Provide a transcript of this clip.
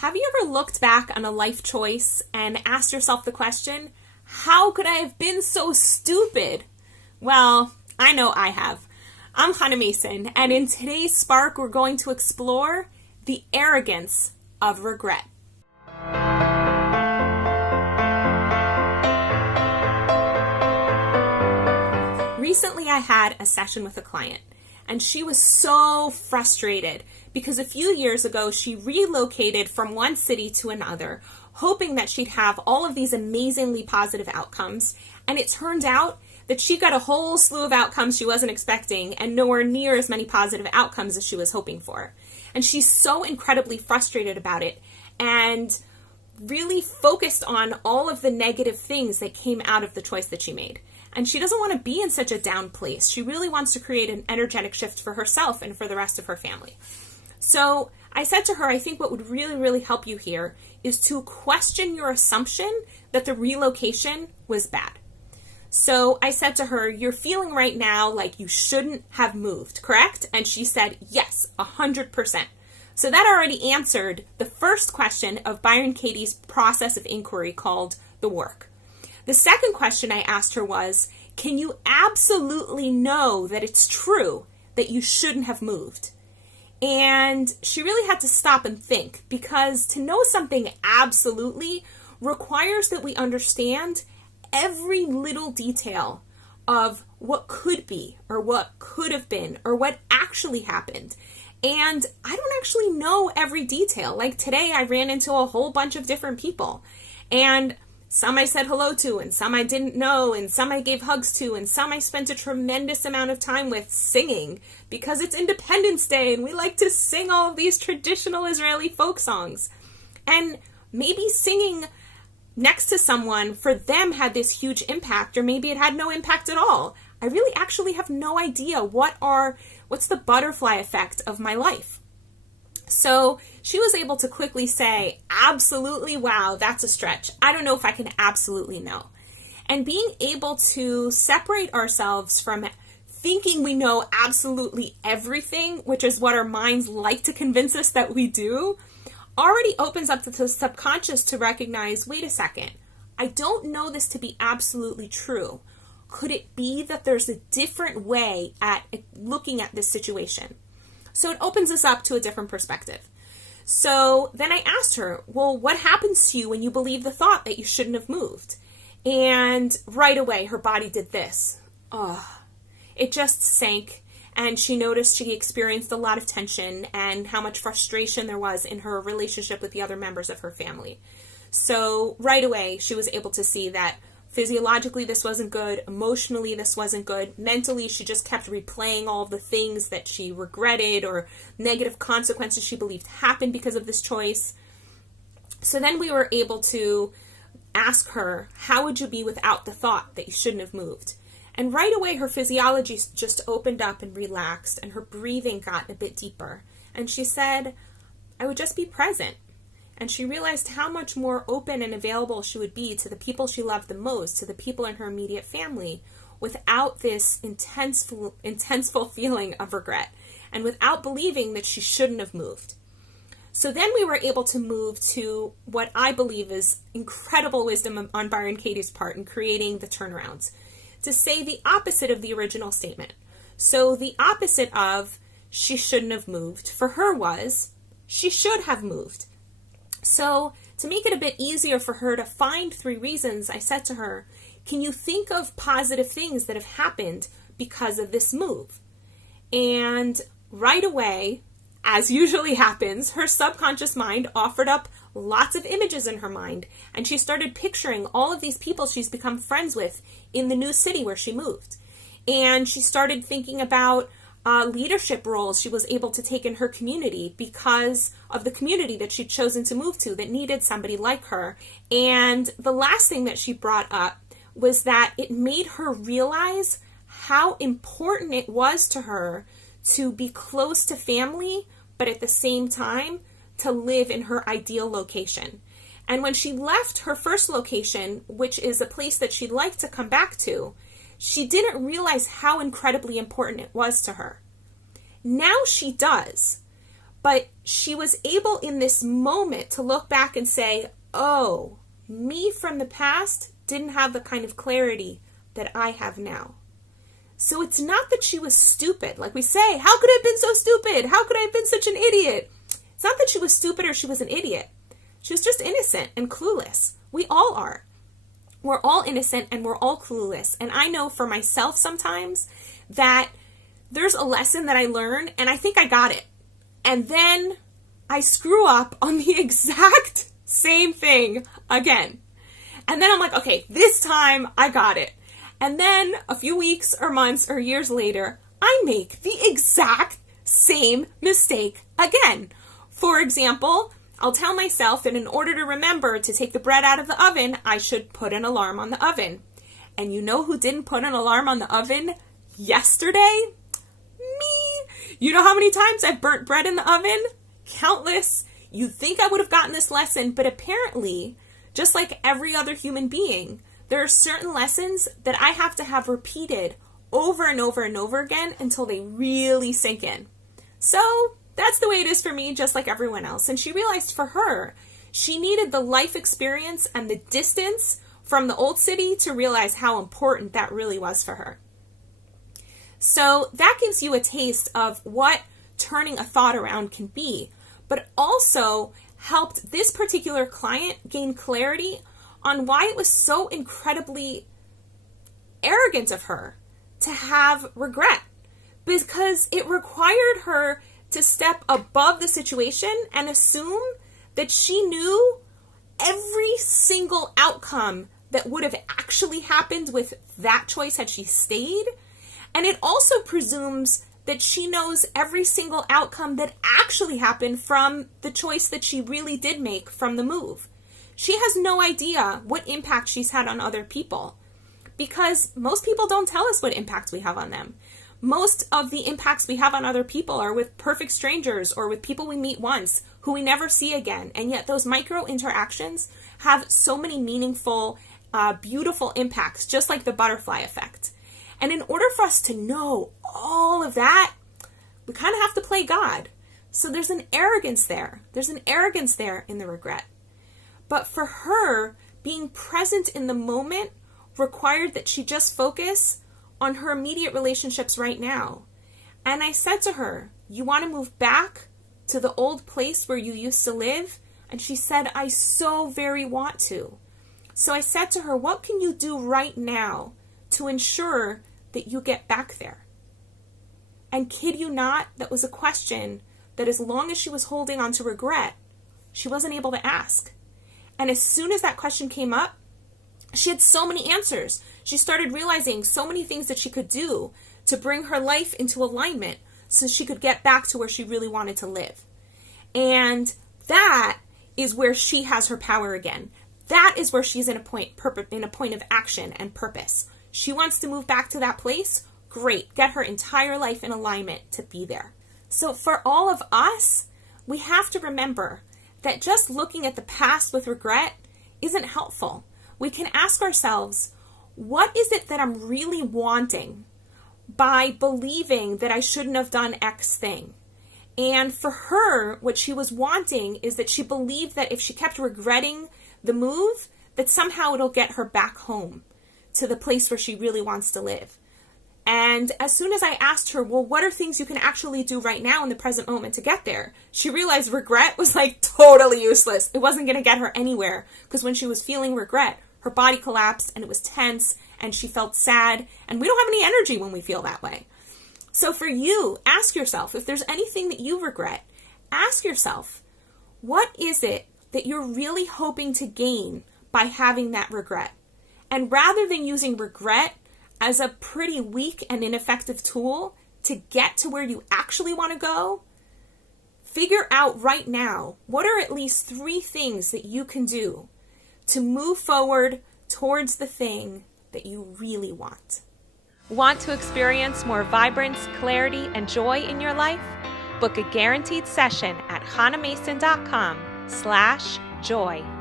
Have you ever looked back on a life choice and asked yourself the question, how could I have been so stupid? Well, I know I have. I'm Hannah Mason, and in today's Spark, we're going to explore the arrogance of regret. Recently, I had a session with a client, and she was so frustrated because a few years ago, she relocated from one city to another, hoping that she'd have all of these amazingly positive outcomes, and it turned out that she got a whole slew of outcomes she wasn't expecting and nowhere near as many positive outcomes as she was hoping for. And she's so incredibly frustrated about it and really focused on all of the negative things that came out of the choice that she made. And she doesn't want to be in such a down place. She really wants to create an energetic shift for herself and for the rest of her family. So I said to her, I think what would really, really help you here is to question your assumption that the relocation was bad. So I said to her, you're feeling right now like you shouldn't have moved, correct? And she said, yes, 100%. So that already answered the first question of Byron Katie's process of inquiry called the work. The second question I asked her was, can you absolutely know that it's true that you shouldn't have moved? And she really had to stop and think, because to know something absolutely requires that we understand every little detail of what could be or what could have been or what actually happened. And I don't actually know every detail. Like today I ran into a whole bunch of different people, and some I said hello to, and some I didn't know, and some I gave hugs to, and some I spent a tremendous amount of time with singing because it's Independence Day and we like to sing all of these traditional Israeli folk songs. And maybe singing next to someone for them had this huge impact, or maybe it had no impact at all. I really actually have no idea what's the butterfly effect of my life. So she was able to quickly say, absolutely, wow, that's a stretch. I don't know if I can absolutely know. And being able to separate ourselves from thinking we know absolutely everything, which is what our minds like to convince us that we do, already opens up to the subconscious to recognize, wait a second, I don't know this to be absolutely true. Could it be that there's a different way at looking at this situation? So it opens us up to a different perspective. So then I asked her, well, what happens to you when you believe the thought that you shouldn't have moved? And right away, her body did this. It just sank. And she noticed she experienced a lot of tension and how much frustration there was in her relationship with the other members of her family. So right away, she was able to see that physiologically, this wasn't good. Emotionally, this wasn't good. Mentally, she just kept replaying all the things that she regretted or negative consequences she believed happened because of this choice. So then we were able to ask her, how would you be without the thought that you shouldn't have moved? And right away, her physiology just opened up and relaxed, and her breathing got a bit deeper. And she said, I would just be present. And she realized how much more open and available she would be to the people she loved the most, to the people in her immediate family, without this intenseful feeling of regret, and without believing that she shouldn't have moved. So then we were able to move to what I believe is incredible wisdom on Byron Katie's part in creating the turnarounds, to say the opposite of the original statement. So the opposite of she shouldn't have moved for her was she should have moved. So to make it a bit easier for her to find 3 reasons, I said to her, can you think of positive things that have happened because of this move? And right away, as usually happens, her subconscious mind offered up lots of images in her mind, and she started picturing all of these people she's become friends with in the new city where she moved. And she started thinking about leadership roles she was able to take in her community because of the community that she'd chosen to move to that needed somebody like her. And the last thing that she brought up was that it made her realize how important it was to her to be close to family, but at the same time to live in her ideal location. And when she left her first location, which is a place that she'd like to come back to, she didn't realize how incredibly important it was to her. Now she does, But she was able in this moment to look back and say, oh, me from the past didn't have the kind of clarity that I have now. So it's not that she was stupid. Like we say, how could I have been so stupid? How could I have been such an idiot? It's not that she was stupid or she was an idiot. She was just innocent and clueless. We all are. We're all innocent and we're all clueless. And I know for myself sometimes that there's a lesson that I learn and I think I got it. And then I screw up on the exact same thing again. And then I'm like, okay, this time I got it. And then a few weeks or months or years later, I make the exact same mistake again. For example, I'll tell myself that in order to remember to take the bread out of the oven, I should put an alarm on the oven. And you know who didn't put an alarm on the oven yesterday? Me. You know how many times I've burnt bread in the oven? Countless. You'd think I would have gotten this lesson, but apparently, just like every other human being, there are certain lessons that I have to have repeated over and over and over again until they really sink in. So that's the way it is for me, just like everyone else. And she realized for her, she needed the life experience and the distance from the old city to realize how important that really was for her. So that gives you a taste of what turning a thought around can be, but also helped this particular client gain clarity on why it was so incredibly arrogant of her to have regret, because it required her to step above the situation and assume that she knew every single outcome that would have actually happened with that choice had she stayed. And it also presumes that she knows every single outcome that actually happened from the choice that she really did make from the move. She has no idea what impact she's had on other people, because most people don't tell us what impact we have on them. Most of the impacts we have on other people are with perfect strangers or with people we meet once who we never see again. And yet those micro interactions have so many meaningful, beautiful impacts, just like the butterfly effect. And in order for us to know all of that, we kind of have to play God. So there's an arrogance there. There's an arrogance there in the regret. But for her, being present in the moment required that she just focus on her immediate relationships right now. And I said to her, you want to move back to the old place where you used to live? And she said, I so very want to. So I said to her, what can you do right now to ensure that you get back there? And kid you not, that was a question that as long as she was holding on to regret, she wasn't able to ask. And as soon as that question came up, she had so many answers. She started realizing so many things that she could do to bring her life into alignment so she could get back to where she really wanted to live. And that is where she has her power again. That is where she's in a point of action and purpose. She wants to move back to that place. Great. Get her entire life in alignment to be there. So for all of us, we have to remember that just looking at the past with regret isn't helpful. We can ask ourselves, what is it that I'm really wanting by believing that I shouldn't have done X thing? And for her, what she was wanting is that she believed that if she kept regretting the move, that somehow it'll get her back home to the place where she really wants to live. And as soon as I asked her, well, what are things you can actually do right now in the present moment to get there? She realized regret was like totally useless. It wasn't going to get her anywhere, because when she was feeling regret, her body collapsed and it was tense and she felt sad, and we don't have any energy when we feel that way. So for you, ask yourself, if there's anything that you regret, ask yourself, what is it that you're really hoping to gain by having that regret? And rather than using regret as a pretty weak and ineffective tool to get to where you actually want to go, figure out right now, what are at least 3 things that you can do to move forward towards the thing that you really want. Want to experience more vibrance, clarity, and joy in your life? Book a guaranteed session at hanamason.com/joy.